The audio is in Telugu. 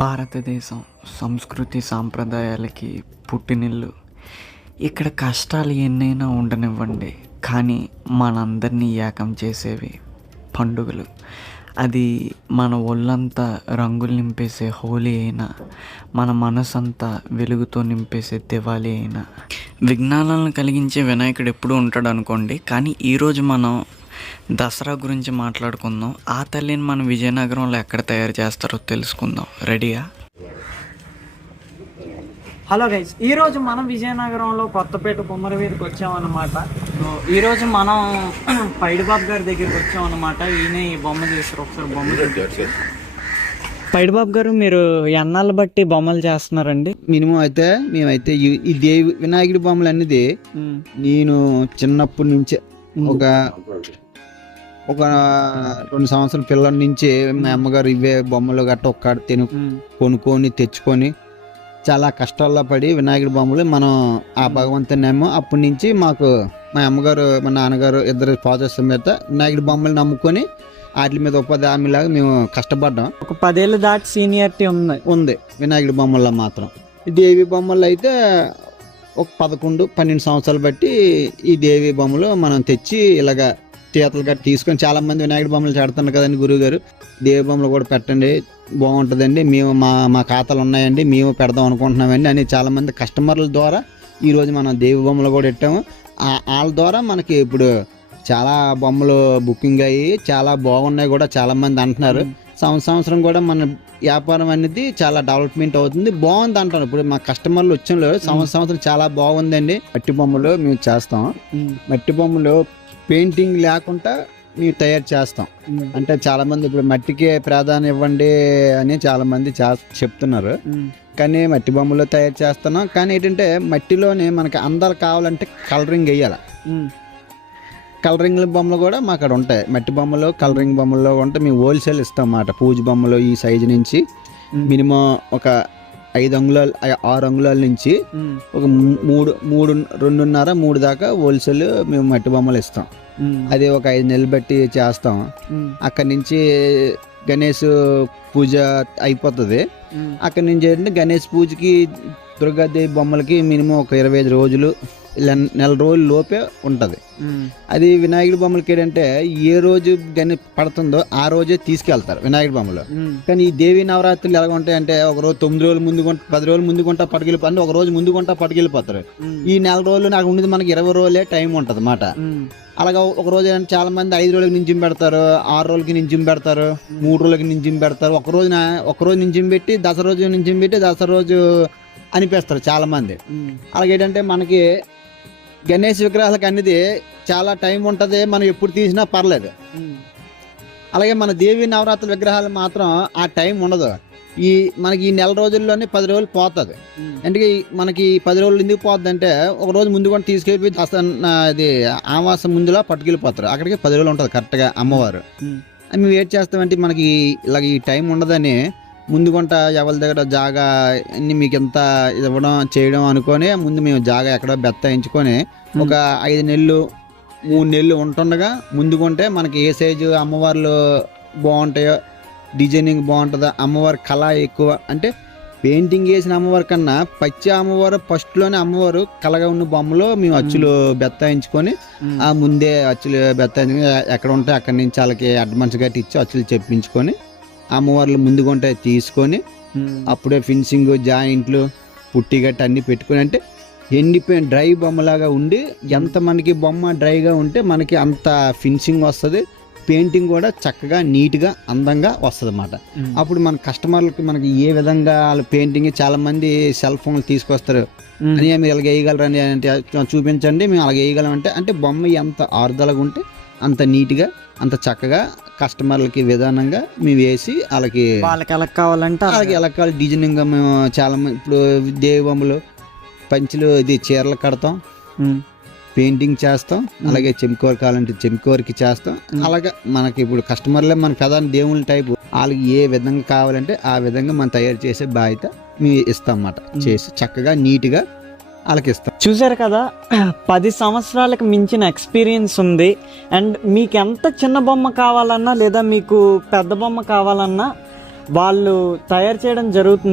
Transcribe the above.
భారతదేశం సంస్కృతి సాంప్రదాయాలకి పుట్టినిల్లు. ఇక్కడ కష్టాలు ఎన్నైనా ఉండనివ్వండి, కానీ మనందరినీ ఏకం చేసేవి పండుగలు. అది మన ఒళ్ళంతా రంగులు నింపేసే హోలీ అయినా, మన మనసంతా వెలుగుతో నింపేసే దివాళీ అయినా. విఘ్నాలను కలిగించే వినాయకుడు ఎప్పుడూ ఉంటాడు అనుకోండి, కానీ ఈరోజు మనం దసరా గురించి మాట్లాడుకుందాం. ఆ తల్లిని మన విజయనగరంలో ఎక్కడ తయారు చేస్తారో తెలుసుకుందాం. రెడీయా? హలో గైస్, ఈరోజు మనం విజయనగరంలో కొత్తపేట కుమ్మరి వీధికి వచ్చామన్నమాట. సో ఈరోజు మనం పైడిబాబు గారి దగ్గరికి వచ్చామన్నమాట. ఈయన ఈ బొమ్మ చేస్తారు. ఒకసారి బొమ్మ చూపించారు. పైడిబాబు గారు, మీరు ఎన్నాళ్ళు బట్టి బొమ్మలు చేస్తున్నారండి? మినిమం అయితే మేమైతే ఈ దేవి వినాయకుడి బొమ్మలు అనేది నేను చిన్నప్పటి నుంచే ఒక 2 సంవత్సరాల పిల్లల నుంచి మా అమ్మగారు ఇవే బొమ్మలు గట్ట ఒక్కడ కొనుక్కొని తెచ్చుకొని చాలా కష్టాల్లో పడి వినాయకుడి బొమ్మలు మనం ఆ భగవంతునేమో అప్పటి నుంచి మాకు మా అమ్మగారు మా నాన్నగారు ఇద్దరు ఫాదర్స్ మీద వినాయకుడి బొమ్మలు నమ్ముకొని వాటి మీద ఉపాధి హామీలాగా మేము కష్టపడ్డాం. ఒక 10 ఏళ్ళు దాటి సీనియారిటీ ఉంది వినాయకుడి బొమ్మల్లో మాత్రం. దేవి బొమ్మలు అయితే ఒక 11-12 సంవత్సరాలు బట్టి ఈ దేవి బొమ్మలు మనం తెచ్చి ఇలాగా తీతలు గట్టి తీసుకొని, చాలా మంది వినాయకుడి బొమ్మలు చేడుతున్నారు కదండి గురువు గారు, దేవి బొమ్మలు కూడా పెట్టండి బాగుంటుందండి, మేము మా ఖాతాలు ఉన్నాయండి, మేము పెడదాం అనుకుంటున్నామండి అని చాలా మంది కస్టమర్ల ద్వారా ఈరోజు మనం దేవి బొమ్మలు కూడా పెట్టాము. వాళ్ళ ద్వారా మనకి ఇప్పుడు చాలా బొమ్మలు బుకింగ్ అయ్యి చాలా బాగున్నాయి కూడా చాలా మంది అంటున్నారు. సంవత్సరం కూడా మన వ్యాపారం అనేది చాలా డెవలప్మెంట్ అవుతుంది, బాగుంది అంటారు. ఇప్పుడు మా కస్టమర్లు వచ్చిన సంవత్సరం చాలా బాగుందండి. మట్టి బొమ్మలు మేము చేస్తాం. మట్టి బొమ్మలు పెయింటింగ్ లేకుండా మేము తయారు చేస్తాం. అంటే చాలా మంది ఇప్పుడు మట్టికే ప్రాధాన్యం ఇవ్వండి అని చాలా మంది చెప్తున్నారు, కానీ మట్టి బొమ్మలు తయారు చేస్తున్నాం. కానీ ఏంటంటే మట్టిలోనే మనకి అందరు కావాలంటే కలరింగ్ వేయాలి. కలరింగ్ బొమ్మలు కూడా మా అక్కడ ఉంటాయి. మట్టి బొమ్మలు కలరింగ్ బొమ్మల్లో ఉంటే మేము హోల్సేల్ ఇస్తాం అన్నమాట. పూజ బొమ్మలు ఈ సైజు నుంచి మినిమం ఒక 5 అంగుళాలు 6 అంగుళాల నుంచి ఒక 2.5-3 దాకా హోల్సేల్ మేము మట్టి బొమ్మలు ఇస్తాం. అది ఒక 5 నెలలు బట్టి చేస్తాం. అక్కడి నుంచి గణేష్ పూజ అయిపోతుంది. అక్కడి నుంచి ఏంటంటే గణేష్ పూజకి దుర్గాదేవి బొమ్మలకి మినిమం ఒక 25 రోజులు నెల రోజుల లోపే ఉంటుంది. అది వినాయకుడి బొమ్మలకి ఏంటంటే ఏ రోజు పడుతుందో ఆ రోజే తీసుకెళ్తారు వినాయకుడి బొమ్మలు. కానీ ఈ దేవి నవరాత్రులు ఎలా ఉంటాయంటే ఒక రోజు 9 రోజులు ముందు 10 రోజులు ముందు కొంటా పట్టుకెళ్ళిపోతారు, ఒక రోజు ముందు కొంటా పట్టుకెళ్ళిపోతారు. ఈ నెల రోజులు నాకు ఉండేది మనకి 20 రోజులే టైం ఉంటుంది అన్నమాట. అలాగా ఒక రోజు చాలా మంది 5 రోజులకి నింజిం పెడతారు, 6 రోజులకి నింజిం పెడతారు, 3 రోజులకి నింజిం పెడతారు. ఒక రోజు నింజిం పెట్టి దసరా రోజు నింజిం పెట్టి దసరా రోజు అనిపిస్తారు చాలా మంది. అలాగేంటంటే మనకి గణేష్ విగ్రహాలకు అనేది చాలా టైం ఉంటుంది, మనం ఎప్పుడు తీసినా పర్లేదు. అలాగే మన దేవి నవరాత్రి విగ్రహాలు మాత్రం ఆ టైం ఉండదు. మనకి ఈ నెల రోజుల్లోనే 10 రోజులు పోతుంది. అంటే మనకి 10 రోజులు ఎందుకు పోతుంది అంటే ఒక రోజు ముందు కూడా తీసుకెళ్ళిపోయి అది ఆవాసం ముందులా పట్టుకెళ్ళిపోతారు. అక్కడికి 10 రోజులు ఉంటుంది కరెక్ట్గా అమ్మవారు. మేము వెయిట్ చేస్తామంటే మనకి ఇలాగ ఈ టైం ఉండదని ముందుకుంటా ఎవరి దగ్గర జాగా అన్ని మీకు ఎంత ఇవ్వడం చేయడం అనుకొని ముందు మేము జాగా ఎక్కడో బెత్తాయించుకొని ఒక 5 నెలలు 3 నెలలు ఉంటుండగా ముందుకుంటే మనకి ఏ సైజు అమ్మవార్లు బాగుంటాయో, డిజైనింగ్ బాగుంటుందా, అమ్మవారి కళ ఎక్కువ అంటే పెయింటింగ్ వేసిన అమ్మవారి కన్నా పచ్చి అమ్మవారు ఫస్ట్లోనే అమ్మవారు కళగా ఉన్న బొమ్మలో మేము అచ్చులు బెత్తాయించుకొని ఆ ముందే అచ్చులు బెత్తాయించుకొని ఎక్కడ ఉంటే అక్కడి నుంచి వాళ్ళకి అడ్వాన్స్ గట్టి ఇచ్చి అచ్చులు చెప్పించుకొని అమ్మవార్లు ముందుకుంటే తీసుకొని అప్పుడే ఫినిషింగ్ జాయింట్లు పుట్టి గట్టి అన్ని పెట్టుకొని, అంటే ఎండిపోయిన డ్రై బొమ్మలాగా ఉండి ఎంత మనకి బొమ్మ డ్రైగా ఉంటే మనకి అంత ఫినిషింగ్ వస్తుంది. పెయింటింగ్ కూడా చక్కగా నీట్గా అందంగా వస్తుంది అన్నమాట. అప్పుడు మన కస్టమర్లకి మనకి ఏ విధంగా వాళ్ళ పెయింటింగ్ చాలా మంది సెల్ ఫోన్లు తీసుకొస్తారు అని, మీరు అలాగే వేయగలరని అంటే చూపించండి మేము అలాగే వేయగలమంటే, అంటే బొమ్మ ఎంత ఆరుదలగా ఉంటే అంత నీట్గా అంత చక్కగా కస్టమర్లకి విధానంగా మేము వేసి వాళ్ళకి ఎలా కావాలంటే అలాగే ఎలా కావాలి డిజైనింగ్గా మేము చాలా మంది ఇప్పుడు దేవి బొమ్మలు పంచులు ఇది చీరలు కడతాం, పెయింటింగ్ చేస్తాం. అలాగే చెంకోర కావాలంటే చెంకోరకి చేస్తాం. అలాగే మనకి ఇప్పుడు కస్టమర్లే మన ప్రధాన దేవుళ్ళ టైపు వాళ్ళకి ఏ విధంగా కావాలంటే ఆ విధంగా మనం తయారు చేసే బాధ్యత మేము ఇస్తాం అన్నమాట. చేసి చక్కగా నీట్గా వాళ్ళకిస్తాం. చూసారు కదా, 10 సంవత్సరాలకు మించిన ఎక్స్పీరియన్స్ ఉంది. అండ్ మీకు ఎంత చిన్న బొమ్మ కావాలన్నా లేదా మీకు పెద్ద బొమ్మ కావాలన్నా వాళ్ళు తయారు చేయడం జరుగుతుంది.